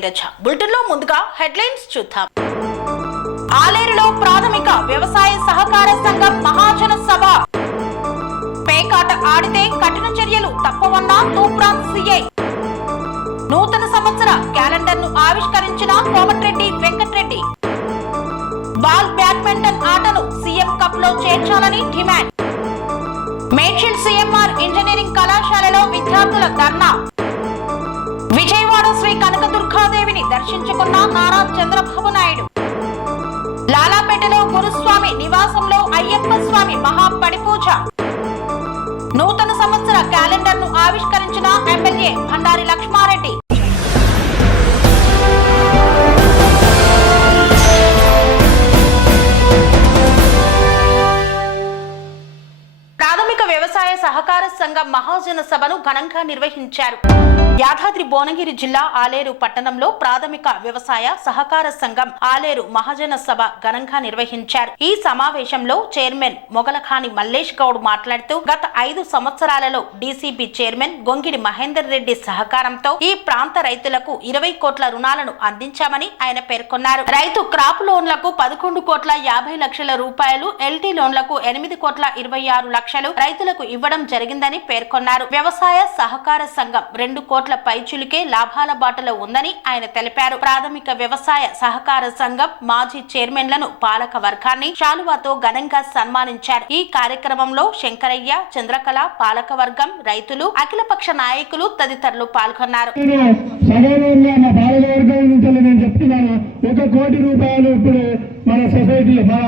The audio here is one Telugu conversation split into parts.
నీరజ. బులెటిన్లో ముందుగా హెడ్లైన్స్ చూద్దాం. ఆలేరులో ప్రాథమిక వ్యవసాయ సహకార సంఘం మహాజన సభ. పేకాట ఆడితే కఠిన చర్యలు తప్పవన్న తూప్రాన్ సిఐ. నూతన సంవత్సర క్యాలెండర్ ను ఆవిష్కరించిన కోమటిరెడ్డి వెంకటరెడ్డి. బాల్ బ్యాడ్మింటన్ ఆటను సీఎం కప్ లో చేర్చాలని డిమాండ్. మేడ్చల్ సిఎంఆర్ ఇంజనీరింగ్ కళాశాలలో విద్యార్థుల ధర్నా. విజయవాడ శ్రీ కనకదుర్గాదేవిని దర్శించుకున్న నారా చంద్రబాబు నాయుడు. లాలాపేటలో గురుస్వామి నివాసంలో అయ్యప్ప స్వామి మహాపడిపూజ. నూతన సంవత్సర క్యాలెండర్ ను ఆవిష్కరించిన ఎమ్మెల్యే భండారి లక్ష్మారెడ్డి. ప్రాథమిక వ్యవసాయ సహకార సంఘం మహాజన సభను ఘనంగా నిర్వహించారు. యాదాద్రి భువనగిరి జిల్లా ఆలేరు పట్టణంలో ప్రాథమిక వ్యవసాయ సహకార సంఘం ఆలేరు మహాజన సభ ఘనంగా నిర్వహించారు. ఈ సమావేశంలో చైర్మన్ మొగలఖాని మల్లేష్ గౌడ్ మాట్లాడుతూ గత 5 సంవత్సరాలలో డీసీబీ చైర్మన్ గొంగిడి మహేందర్ రెడ్డి సహకారంతో ఈ ప్రాంత రైతులకు 20 కోట్ల రుణాలను అందించామని ఆయన పేర్కొన్నారు. రైతు క్రాప్ లోన్లకు 11 కోట్ల 50 లక్షల రూపాయలు, ఎల్టీ లోన్లకు 8 కోట్ల 26 లక్షలు రైతులకు ఇవ్వడం జరిగిందని పేర్కొన్నారు. వ్యవసాయ సహకార సంఘం 2 కోట్ల పైచులికే లాభాల బాటలో ఉందని ఆయన తెలిపారు. ప్రాథమిక వ్యవసాయ సహకార సంఘం మాజీ చైర్మన్లను, పాలక వర్గాన్ని శాలువాతో ఘనంగా సన్మానించారు. ఈ కార్యక్రమంలో శంకరయ్య, చంద్రకళ, పాలక వర్గం, రైతులు, అఖిలపక్ష నాయకులు తదితరులు పాల్గొన్నారు. 1 కోటి రూపాయలు ఇప్పుడు మన సొసైటీలో మన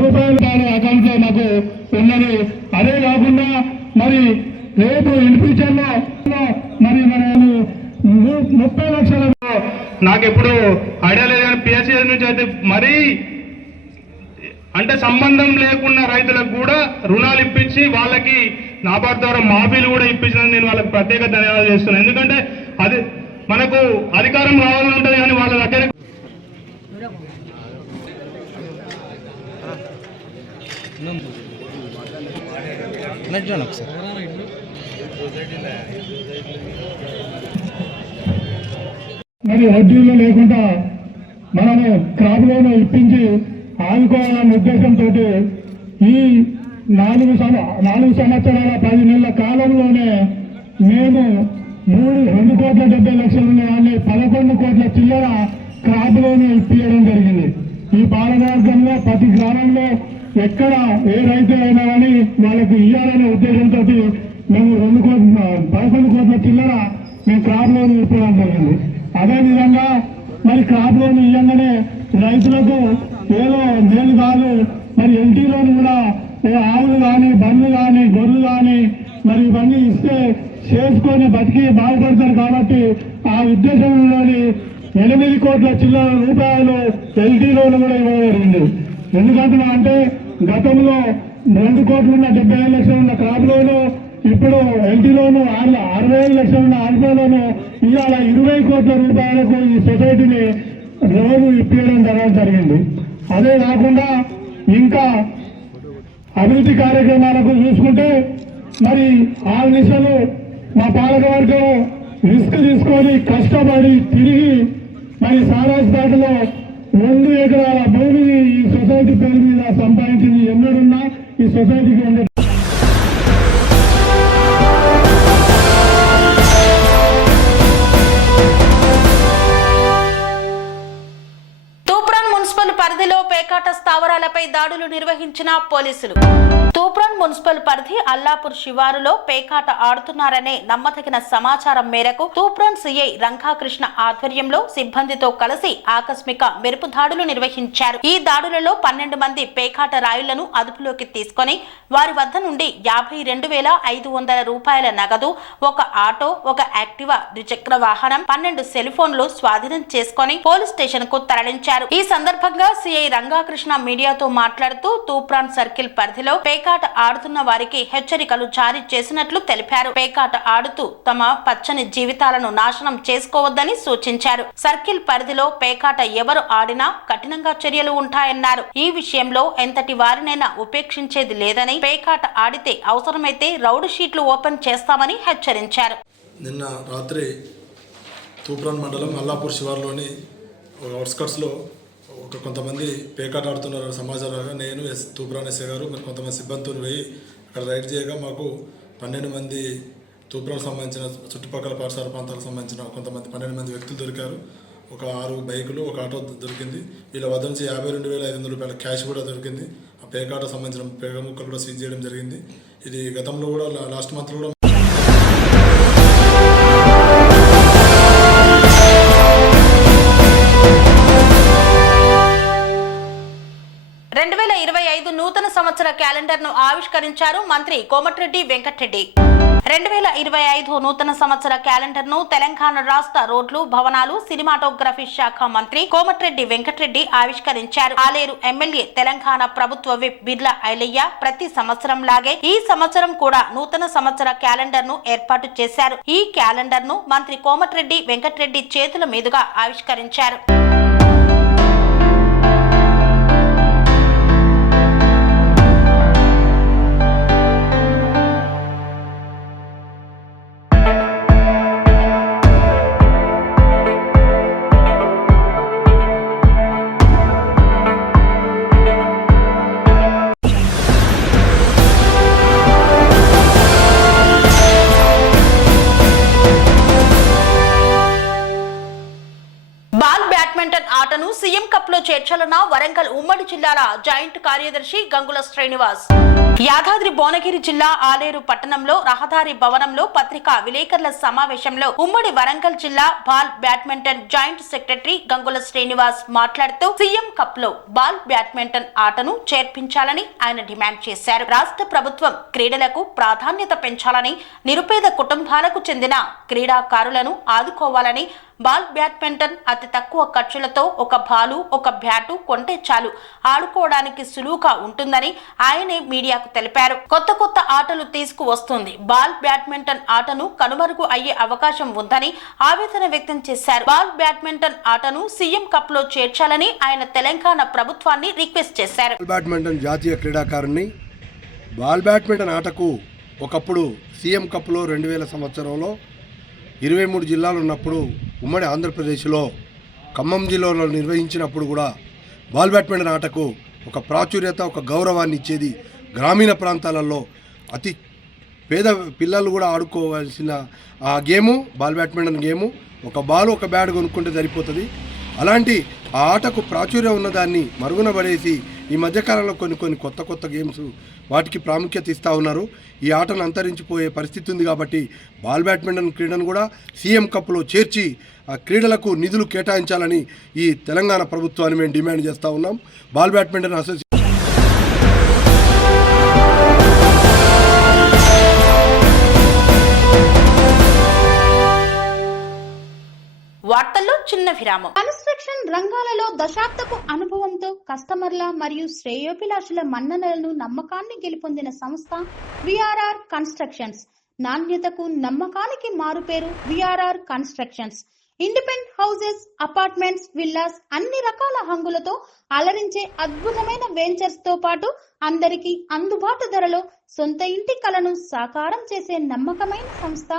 రూపాయలు అకౌంట్ లో మాకు ఉన్నది. అదే కాకుండా మరి రేపు ఇన్ ఫ్యూచర్ లో మరి మనం 30 లక్షల నాకు ఎప్పుడు ఐడియా లేదు కానీ పిఎస్సీ నుంచి అయితే మరీ అంటే సంబంధం లేకుండా రైతులకు కూడా రుణాలు ఇప్పించి వాళ్ళకి నాబార్డు ద్వారా మాఫీలు కూడా ఇప్పించినందుకు నేను వాళ్ళకి ప్రత్యేక ధన్యవాదాలు చేస్తున్నాను. ఎందుకంటే అది మనకు అధికారం రావాలని ఉంటుంది కానీ వాళ్ళ దగ్గర మరి వడ్డీలు లేకుండా మనము క్రాప్ లోన్ ఇప్పించి ఆదుకోవాలన్న ఉద్దేశంతో ఈ 4 సంవత్సరాల 10 నెలల కాలంలోనే మేము 2 కోట్ల 70 లక్షలు వాళ్ళని 11 కోట్ల చిల్లర క్రాప్ లోన్ ఇప్పించడం జరిగింది. ఈ పాలకవర్గంలో ప్రతి గ్రామంలో ఎక్కడ ఏ రైతు అయినా కానీ వాళ్ళకి ఇవ్వాలనే ఉద్దేశంతో మేము 11 కోట్ల చిల్లర మేము క్రాప్ లోన్ ఇప్పడం జరిగింది. అదేవిధంగా మరి క్రాప్ లోన్ ఇవ్వగానే రైతులకు ఏదో మేలు కాదు, మరి ఎల్టీ లోన్ కూడా ఆవులు కానీ, బండ్లు కానీ, గొర్రెలు కానీ మరి ఇవన్నీ ఇస్తే చేసుకొని బతికి బాగుపడతారు. కాబట్టి ఆ ఉద్దేశంలోని 8 కోట్ల చిల్లర రూపాయలు ఎల్టీ లోన్ కూడా ఇవ్వడం జరిగింది. ఎందుకంటున్నా అంటే గతంలో 2 కోట్లు ఉన్న 75 లక్షలు ఉన్న క్రాప్ లోను, ఇప్పుడు ఎల్టీ లోను 65 లక్షలు ఉన్న ఆర్బీ లోను ఇవాళ 20 కోట్ల రూపాయలకు ఈ సొసైటీని రోజు ఇప్పించడం జరిగింది. అదే కాకుండా ఇంకా అభివృద్ధి కార్యక్రమాలకు చూసుకుంటే మరి 6 నిమిషాలు మా పాలకవర్గం రిస్క్ తీసుకొని కష్టపడి తిరిగి మరి సారాజ్పేటలో 2 ఎకరాల భూమిని ఈ సొసైటీ పేరు మీద సంపాదించింది. ఎన్నడున్నా ఈ సొసైటీకి ఉండే పరిధిలో పేకాట స్థావరాలపై దాడులు నిర్వహించిన పోలీసులు. తూప్రాన్ మున్సిపల్ పరిధి అల్లాపూర్ శివారులో పేకాట ఆడుతున్నారనే నమ్మదగిన సమాచారం మేరకు తూప్రాన్ సిఐ రంగాకృష్ణ ఆధ్వర్యంలో సిబ్బందితో కలిసి ఆకస్మిక మెరుపు దాడులు నిర్వహించారు. ఈ దాడులలో 12 మంది పేకాట రాయులను అదుపులోకి తీసుకుని వారి వద్ద నుండి 52,500 రూపాయల నగదు, 1 ఆటో, 1 యాక్టివా ద్విచక్ర వాహనం, 12 సెల్ ఫోన్లు స్వాధీనం చేసుకుని పోలీస్ స్టేషన్ కు తరలించారు. ఈ సందర్భంగా సిఐ రంగాకృష్ణ మీడియాతో మాట్లాడుతూ తూప్రాన్ సర్కిల్ పరిధిలో పేకాట ఆడుతున్న వారికి హెచ్చరికలు జారీ చేసినట్లు తెలిపారు. పేకాట ఆడుతూ తమ పచ్చని జీవితాలను నాశనం చేసుకోవద్దని సూచించారు. సర్కిల్ పరిధిలో పేకాట ఎవరు ఆడినా కఠినంగా చర్యలు ఉంటాయన్నారు. ఈ విషయంలో ఎంతటి వారినైనా ఉపేక్షించేది లేదని, పేకాట ఆడితే అవసరమైతే రౌడ్ షీట్లు ఓపెన్ చేస్తామని హెచ్చరించారు. నిన్న రాత్రి తూప్రాన్ మండలం అల్లాపూర్ శివార్లోని అవుట్స్కట్స్లో కొంతమంది పేకాట ఆడుతున్నారు సమాచారంగా నేను తూప్రాన్ ఎస్ఐ గారు మరి కొంతమంది సిబ్బందితో పోయి అక్కడ రైడ్ చేయగా మాకు 12 మంది తూప్రాన్ సంబంధించిన చుట్టుపక్కల పరిసర ప్రాంతాలకు సంబంధించిన కొంతమంది 12 మంది వ్యక్తులు దొరికారు. ఒక 6 బైకులు, ఒక ఆటో దొరికింది. వీళ్ళ వద్ద నుంచి 52,500 రూపాయల క్యాష్ కూడా దొరికింది. ఆ పేకాట సంబంధించిన పేక ముక్కలు కూడా సీజ్ చేయడం జరిగింది. ఇది గతంలో కూడా లాస్ట్ మంత్లో కూడా 2025 నూతన సంవత్సర క్యాలెండర్ ను ఆవిష్కరించారు మంత్రి కోమటిరెడ్డి వెంకటరెడ్డి. 2025 నూతన సంవత్సర క్యాలెండర్ ను తెలంగాణ రాష్ట్ర రోడ్లు, భవనాలు, సినిమాటోగ్రఫీ శాఖ మంత్రి కోమటిరెడ్డి వెంకటరెడ్డి ఆవిష్కరించారు. ఆలేరు ఎమ్మెల్యే తెలంగాణ ప్రభుత్వ విప్ బిర్లా ఐలయ్య ప్రతి సంవత్సరం లాగే ఈ సంవత్సరం కూడా నూతన సంవత్సర క్యాలెండర్ ను ఏర్పాటు చేశారు. ఈ క్యాలెండర్ ను మంత్రి కోమటిరెడ్డి వెంకటరెడ్డి చేతుల మీదుగా ఆవిష్కరించారు. ఆటను సీఎం కప్ లో చేర్చాలన్న వరంగల్ ఉమ్మడి జిల్లాల జాయింట్ కార్యదర్శి గంగుల శ్రీనివాస్. యాదాద్రి భువనగిరి జిల్లా ఆలేరు పట్టణంలో రహదారి భవనంలో పత్రికా విలేకరుల సమావేశంలో ఉమ్మడి వరంగల్ జిల్లా ball badminton joint secretary Gangula Srinivas మాట్లాడుతూ సీఎం కప్ లో బాల్ బ్యాడ్మింటన్ ఆటను చేర్పించాలని ఆయన డిమాండ్ చేశారు. రాష్ట్ర ప్రభుత్వం క్రీడలకు ప్రాధాన్యత పెంచాలని, నిరుపేద కుటుంబాలకు చెందిన క్రీడాకారులను ఆదుకోవాలని, బాల్ బ్యాడ్మింటన్ అతి తక్కువ ఖర్చులతో ఒక బాలు, ఒక బ్యాటు కొంటే చాలు ఆడుకోవడానికి సులువుగా ఉంటుందని ఆయనే మీడియాకు తెలిపారు. కొత్త కొత్త ఆటలు తీసుకువస్తుంది. బాల్ బ్యాడ్మింటన్ ఆటను కనుమరుగు అయ్యే అవకాశం ఉందని ఆవేదన వ్యక్తం చేశారు. బాల్ బ్యాడ్మింటన్ ఆటను సీఎం కప్ లో చేర్చాలని ఆయన తెలంగాణ ప్రభుత్వాన్ని రిక్వెస్ట్ చేశారు. బ్యాడ్మింటన్ జాతీయ క్రీడాకారుణ్ణి. బాల్ బ్యాడ్మింటన్ ఆటకు ఒకప్పుడు సీఎం కప్లో 2000 సంవత్సరంలో 23 జిల్లాలు ఉన్నప్పుడు ఉమ్మడి ఆంధ్రప్రదేశ్లో ఖమ్మం జిల్లాలో నిర్వహించినప్పుడు కూడా బాల్ బ్యాడ్మింటన్ ఆటకు ఒక ప్రాచుర్యత, ఒక గౌరవాన్ని ఇచ్చేది. గ్రామీణ ప్రాంతాలలో అతి పేద పిల్లలు కూడా ఆడుకోవాల్సిన ఆ గేము బాల్ బ్యాడ్మింటన్ గేము. ఒక బాల్, ఒక బ్యాట్ కొనుక్కుంటే సరిపోతుంది. అలాంటి ఆ ఆటకు ప్రాచుర్యం ఉన్నదాన్ని మరుగున పడేసి ఈ మధ్యకాలంలో కొన్ని కొత్త గేమ్స్ వాటికి ప్రాముఖ్యత ఇస్తూ ఉన్నారు. ఈ ఆటను అంతరించిపోయే పరిస్థితి ఉంది. కాబట్టి బాల్ బ్యాడ్మింటన్ క్రీడను కూడా సీఎం కప్లో చేర్చి ఆ క్రీడలకు నిధులు కేటాయించాలని ఈ తెలంగాణ ప్రభుత్వాన్ని మేము డిమాండ్ చేస్తూ ఉన్నాం. బాల్ బ్యాడ్మింటన్ అసోసియేషన్ వార్తల్లో చిన్న విరామం. కన్స్ట్రక్షన్ రంగాలలో దశాబ్దపు అనుభవంతో కస్టమర్ల మరియు శ్రేయోభిలాషుల మన్ననలను, నమ్మకాన్ని గెలుపొందిన సంస్థ విఆర్ఆర్ కన్స్ట్రక్షన్స్. నాణ్యతకు, నమ్మకానికి మారుపేరు VRR constructions. Independent houses, apartments, villas అన్ని రకాల హంగులతో అలరించే అద్భుతమైన వెంచర్స్ తో పాటు అందరికీ అందుబాటు ధరలో సొంత ఇంటి కలను సాకారం చేసే నమ్మకమైన సంస్థ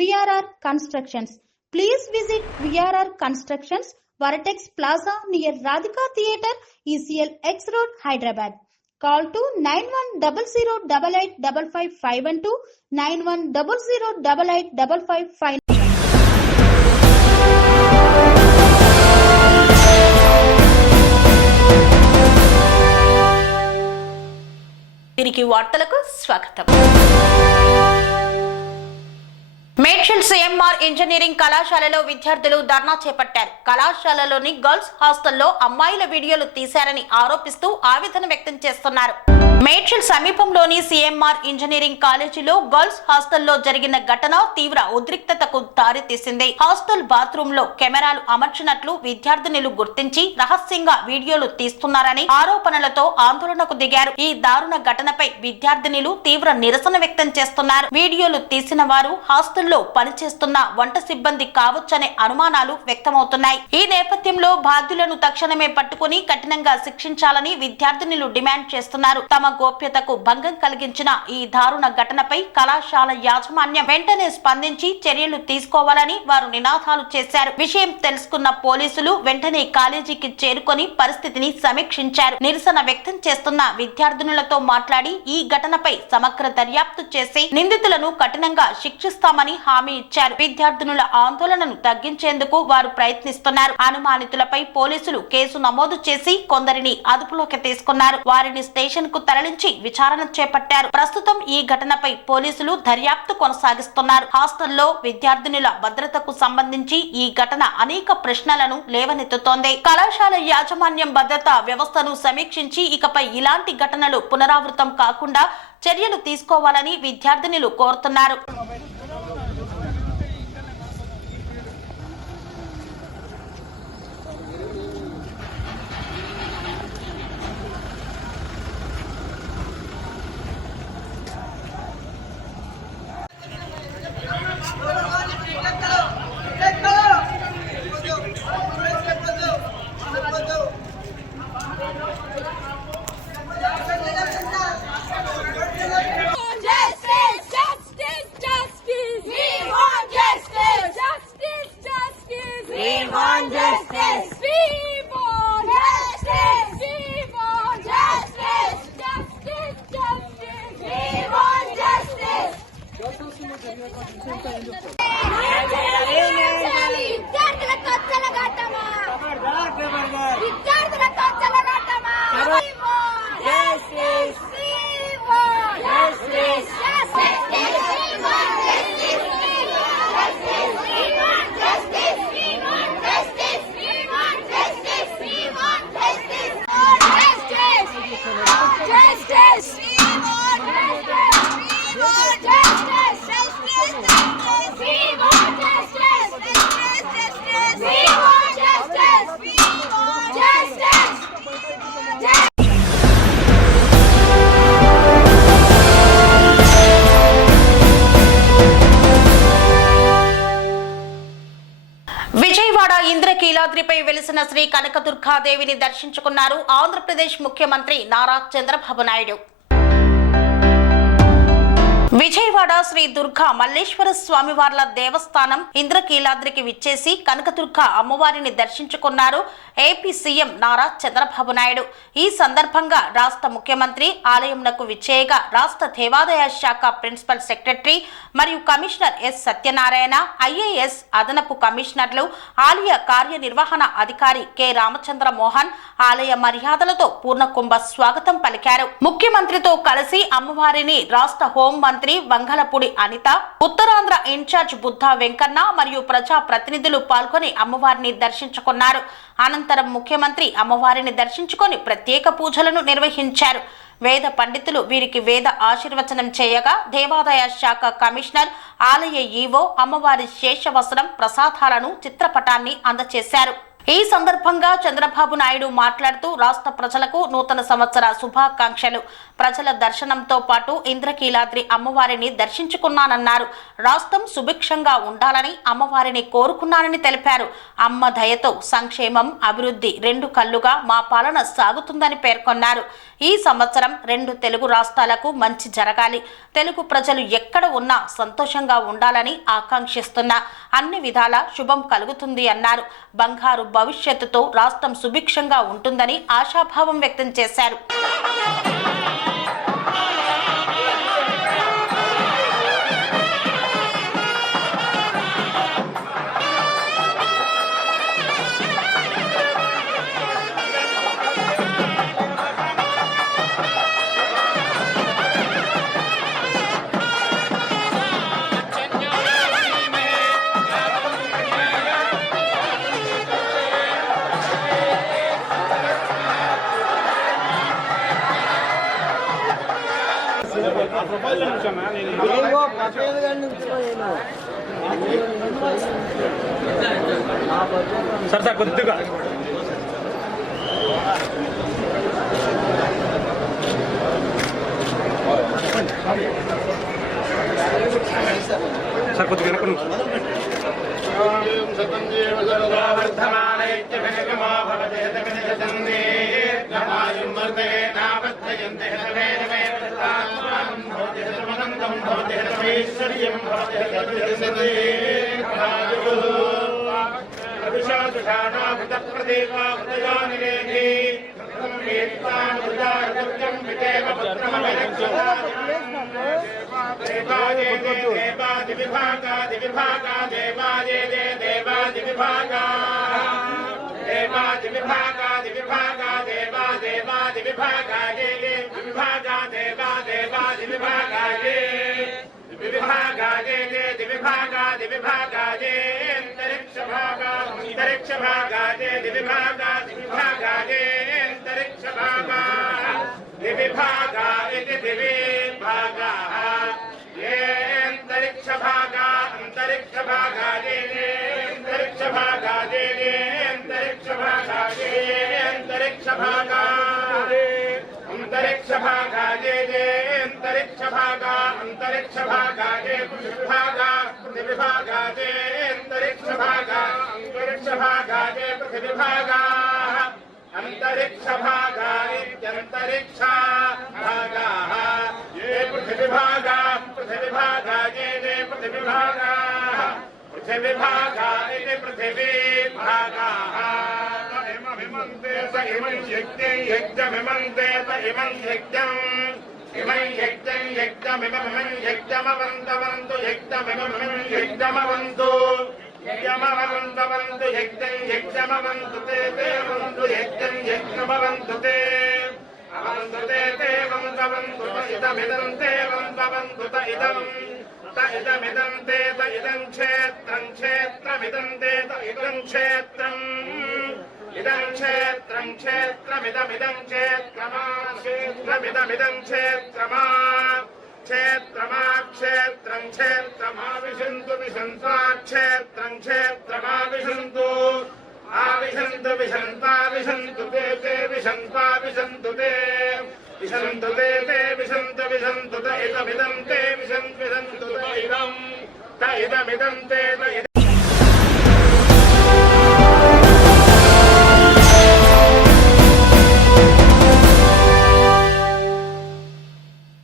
VRR constructions. Please visit VRR Constructions, Varatex Plaza near Radhika Theatre, ECL X Road, Hyderabad. Call to 9100885552, 9100885559. తిరిగి వార్తలకు స్వాగతం. మేడ్చల్ సిఎంఆర్ ఇంజనీరింగ్ కళాశాలలో విద్యార్థులు ధర్నా చేపట్టారు. కళాశాలలోని గర్ల్స్ హాస్టల్లో అమ్మాయిల వీడియోలు తీశారని ఆరోపిస్తూ ఆవేదన వ్యక్తం చేస్తున్నారు. మేడ్చల్ సమీపంలోని సిఎంఆర్ ఇంజనీరింగ్ కాలేజీలో గర్ల్స్ హాస్టల్లో జరిగిన ఘటన తీవ్ర ఉద్రిక్తతకు దారితీసింది. హాస్టల్ బాత్రూమ్ లో కెమెరాలు అమర్చినట్లు విద్యార్థినులు గుర్తించి రహస్యంగా వీడియోలు తీస్తున్నారని ఆరోపణలతో ఆందోళనకు దిగారు. ఈ దారుణ ఘటనపై విద్యార్థినులు తీవ్ర నిరసన వ్యక్తం చేస్తున్నారు. వీడియోలు తీసిన వారు హాస్టల్లో పనిచేస్తున్న వంట సిబ్బంది కావచ్చనే అనుమానాలు వ్యక్తమవుతున్నాయి. ఈ నేపథ్యంలో బాధ్యులను తక్షణమే పట్టుకుని కఠినంగా శిక్షించాలని విద్యార్థినులు డిమాండ్ చేస్తున్నారు. తమ తమ గోప్యతకు భంగం కలిగించిన ఈ దారుణ ఘటనపై కళాశాల యాజమాన్యం వెంటనే స్పందించి చర్యలు తీసుకోవాలని వారు నినాదాలు చేశారు. విషయం తెలుసుకున్న పోలీసులు వెంటనే కాలేజీకి చేరుకొని పరిస్థితిని సమీక్షించారు. నిరసన వ్యక్తం చేస్తున్న విద్యార్థినులతో మాట్లాడి ఈ ఘటనపై సమగ్ర దర్యాప్తు చేసి నిందితులను కఠినంగా శిక్షిస్తామని హామీ ఇచ్చారు. విద్యార్థినుల ఆందోళనను తగ్గించేందుకు వారు ప్రయత్నిస్తున్నారు. అనుమానితులపై పోలీసులు కేసు నమోదు చేసి కొందరిని అదుపులోకి తీసుకున్నారు. వారిని స్టేషన్ కు తరలించి విచారణ చేపట్టారు. ప్రస్తుతం ఈ ఘటనపై పోలీసులు దర్యాప్తు కొనసాగిస్తున్నారు. హాస్టల్లో విద్యార్థినుల భద్రతకు సంబంధించి ఈ ఘటన అనేక ప్రశ్నలను లేవనెత్తుతోంది. కళాశాల యాజమాన్యం భద్రతా వ్యవస్థను సమీక్షించి ఇకపై ఇలాంటి ఘటనలు పునరావృతం కాకుండా చర్యలు తీసుకోవాలని విద్యార్థినులు కోరుతున్నారు. విజయవాడ ఇంద్రకీలాద్రిపై వెలిసిన శ్రీ కనకదుర్గాదేవిని దర్శించుకున్నారు ఆంధ్రప్రదేశ్ ముఖ్యమంత్రి నారా చంద్రబాబు నాయుడు. విజయవాడ శ్రీ దుర్గా మల్లేశ్వర స్వామివార్ల దేవస్థానం ఇంద్రకీలాద్రికి విచ్చేసి కనకదుర్గ అమ్మవారిని దర్శించుకున్నారు ఏపీ సీఎం నారా చంద్రబాబు నాయుడు. ఈ సందర్భంగా రాష్ట్ర ముఖ్యమంత్రి ఆలయంనకు విచ్చేయగా రాష్ట్ర దేవాదాయ శాఖ ప్రిన్సిపల్ సెక్రటరీ మరియు కమిషనర్ ఎస్ సత్యనారాయణ, ఐఏఎస్ అదనపు కమిషనర్లు, ఆలయ కార్యనిర్వహణ అధికారి కె రామచంద్ర మోహన్ ఆలయ మర్యాదలతో పూర్ణకుంభ స్వాగతం పలికారు. ముఖ్యమంత్రితో కలిసి అమ్మవారిని రాష్ట్ర హోం మంత్రి వంగలపూడి అనిత, ఉత్తరాంధ్ర ఇన్ఛార్జ్ బుద్ధా వెంకన్న మరియు ప్రజా ప్రతినిధులు పాల్గొని అమ్మవారిని దర్శించుకున్నారు. అనంతరం ముఖ్యమంత్రి అమ్మవారిని దర్శించుకొని ప్రత్యేక పూజలను నిర్వహించారు. వేద పండితులు వీరికి వేద ఆశీర్వచనం చేయగా దేవాదాయ శాఖ కమిషనర్, ఆలయ ఈవో అమ్మవారి శేషవస్త్రం, ప్రసాదాలను, చిత్రపటాన్ని అందజేశారు. ఈ సందర్భంగా చంద్రబాబు నాయుడు మాట్లాడుతూ రాష్ట్ర ప్రజలకు నూతన సంవత్సర శుభాకాంక్షలు. ప్రజల దర్శనంతో పాటు ఇంద్రకీలాద్రి అమ్మవారిని దర్శించుకున్నానన్నారు. రాష్ట్రం సుభిక్షంగా ఉండాలని అమ్మవారిని కోరుకున్నానని తెలిపారు. అమ్మ దయతో సంక్షేమం, అభివృద్ధి రెండు కళ్ళుగా మా పాలన సాగుతుందని పేర్కొన్నారు. ఈ సంవత్సరం 2 తెలుగు రాష్ట్రాలకు మంచి జరగాలి, తెలుగు ప్రజలు ఎక్కడ ఉన్నా సంతోషంగా ఉండాలని ఆకాంక్షిస్తున్నా, అన్ని విధాల శుభం కలుగుతుంది అన్నారు. బంగారు భవిష్యత్తుతో రాష్ట్రం సుభిక్షంగా ఉంటుందని ఆశాభావం వ్యక్తం చేశారు. సార్ కొద్దిగా సార్ కొద్దిగా వెనక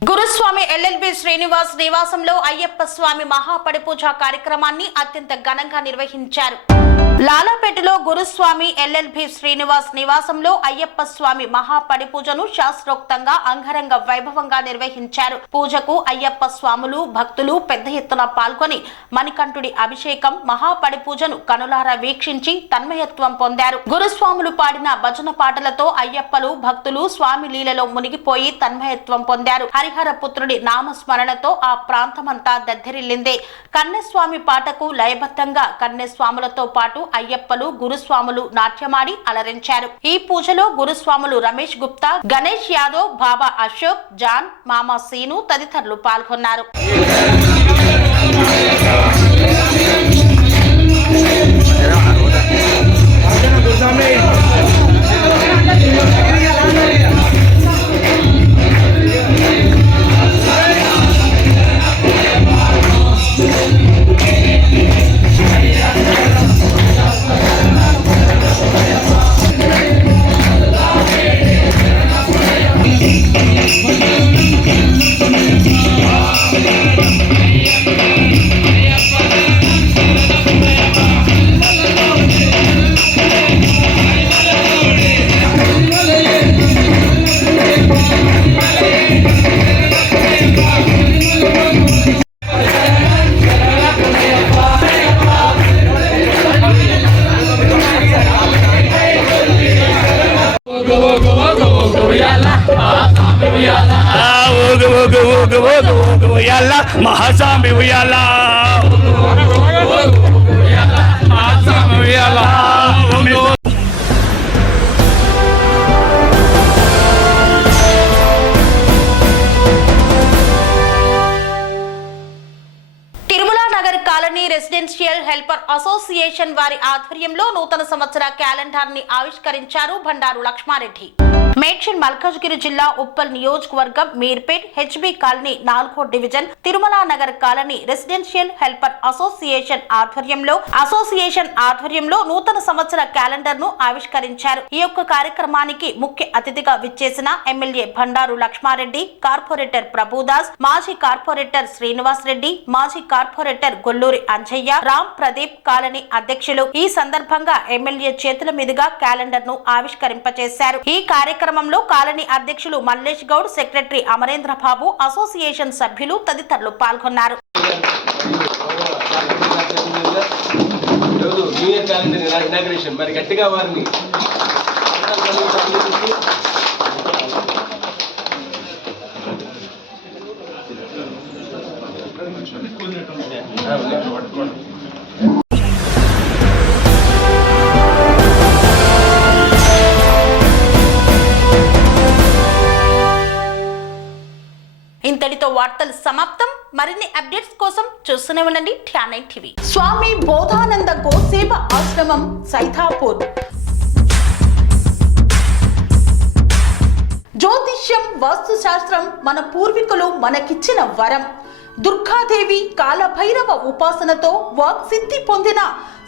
గురుస్వామి ఎల్ఎల్బి శ్రీనివాస్ నివాసంలో అయ్యప్ప స్వామి మహాపడి పూజ కార్యక్రమాన్ని అత్యంత ఘనంగా నిర్వహించారు. లాలాపేటలో గురుస్వామి ఎల్ఎల్బి శ్రీనివాస్ నివాసంలో అయ్యప్ప స్వామి మహాపడి పూజను శాస్త్రోక్తంగా అంగరంగ వైభవంగా నిర్వహించారు. పూజకు అయ్యప్ప స్వాములు భక్తులు పెద్ద ఎత్తున పాల్గొని మణికంఠుడి అభిషేకం మహాపడి పూజను కనులారా వీక్షించి తన్మయత్వం పొందారు. గురుస్వాములు పాడిన భజన పాటలతో అయ్యప్పలు భక్తులు స్వామి లీలలో మునిగిపోయి తన్మయత్వం పొందారు. హరిహర పుత్రుడి నామస్మరణతో ఆ ప్రాంతమంతా దద్దరిల్లిందే. కన్నెస్వామి పాటకు లయబద్ధంగా కన్నెస్వాములతో పాటు అయ్యప్పలు గురుస్వాములు నాట్యమాడి అలరించారు. ఈ పూజలో గురుస్వాములు రమేష్ గుప్తా, గణేష్ యాదవ్, బాబా అశోక్, జాన్, మామా సీను తదితరులు పాల్గొన్నారు. మహాస్వామి ఉయ్యాల మహాస్వామి ఉయ్యాల. Tirumala Nagar colony residential helper association వారి ఆధ్వర్యంలో నూతన సంవత్సర క్యాలెండర్ ని ఆవిష్కరించారు బండారు లక్ష్మారెడ్డి. మేడ్చల్ మల్కాజ్గిరి జిల్లా ఉప్పల్ నియోజకవర్గం మీర్పేట్ హెచ్బి కాలనీ 4వ division Tirumala Nagar colony residential helper association ఆధ్వర్యంలో నూతన సంవత్సర క్యాలెండర్ ను ఆవిష్కరించారు. ఈ యొక్క కార్యక్రమానికి ముఖ్య అతిథిగా విచ్చేసిన ఎమ్మెల్యే బండారు లక్ష్మారెడ్డి, కార్పొరేటర్ ప్రభుదాస్, మాజీ కార్పొరేటర్ శ్రీనివాస్ రెడ్డి, మాజీ కార్పొరేటర్ గొల్లూరి అంజయ్య, రామ్ ప్రదీప్ కాలనీ అధ్యక్షులు. ఈ సందర్భంగా ఎమ్మెల్యే చేతుల మీదుగా క్యాలెండర్ ను ఆవిష్కరింపచేశారు. ఈ కార్యక్రమంలో కాలనీ అధ్యక్షులు మల్లేష్ గౌడ్, సెక్రటరీ అమరేంద్ర బాబు, అసోసియేషన్ సభ్యులు తదితరులు పాల్గొన్నారు. మరి గట్టిగా వారిని ఇంతటితో వార్తలు సమాప్తం. మరిన్ని అప్డేట్స్ కోసం చూస్తూనే ఉండండి టానైట్ టీవీ. స్వామి బోధానంద గోసేవ ఆశ్రమం సైతాపూర్. జ్యోతిష్యం, వాస్తుశాస్త్రం మన పూర్వీకులు మనకిచ్చిన వరం. దుర్గాదేవి, కాలభైరవ ఉపాసనతో వాక్సిద్ధి పొందిన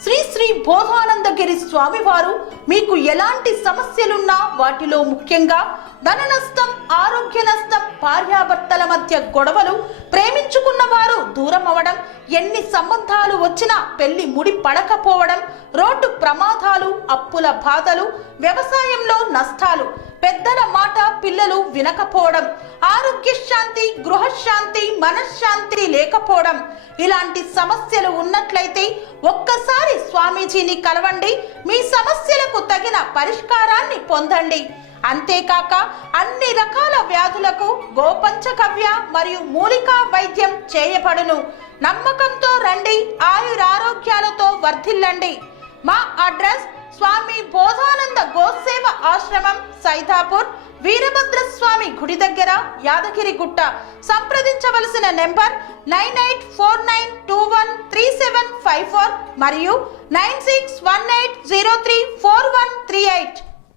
శ్రీ శ్రీ బోధానందగిరి స్వామివారు మీకు ఎలాంటి సమస్యలున్నా, వాటిలో ముఖ్యంగా ధన నష్టం, ఆరోగ్య నష్టం, భార్యాభర్తల మధ్య గొడవలు, ప్రేమించుకున్న వారు దూరం అవడం, ఎన్ని సంబంధాలు వచ్చినా పెళ్లి ముడి పడకపోవడం, రోడ్డు ప్రమాదాలు, అప్పుల బాధలు, వ్యవసాయంలో నష్టాలు, పెద్దల మాట పిల్లలు వినకపోవడం, ఆరోగ్య శాంతి, గృహశాంతి, మనశ్శాంతి లేకపోవడం, ఇలాంటి సమస్యలు ఉన్నట్లయితే ఒక్కసారి స్వామీజీని కలవండి. మీ సమస్యలకు తగిన పరిష్కారాన్ని పొందండి. అంతేకాక అన్ని రకాల వ్యాధులకు గోపంచగవ్య మరియు మూలికా వైద్యం చేయబడును. నమ్మకంతో రండి, ఆయురారోగ్యాలతో వర్ధిల్లండి. మా అడ్రస్ స్వామి బోధానంద గోసేవ ఆశ్రమం, సైతాపూర్, వీరభద్రస్వామి గుడి దగ్గర, యాదగిరిగుట్ట. సంప్రదించవలసిన నెంబర్ 9849213754 మరియు 9618034138.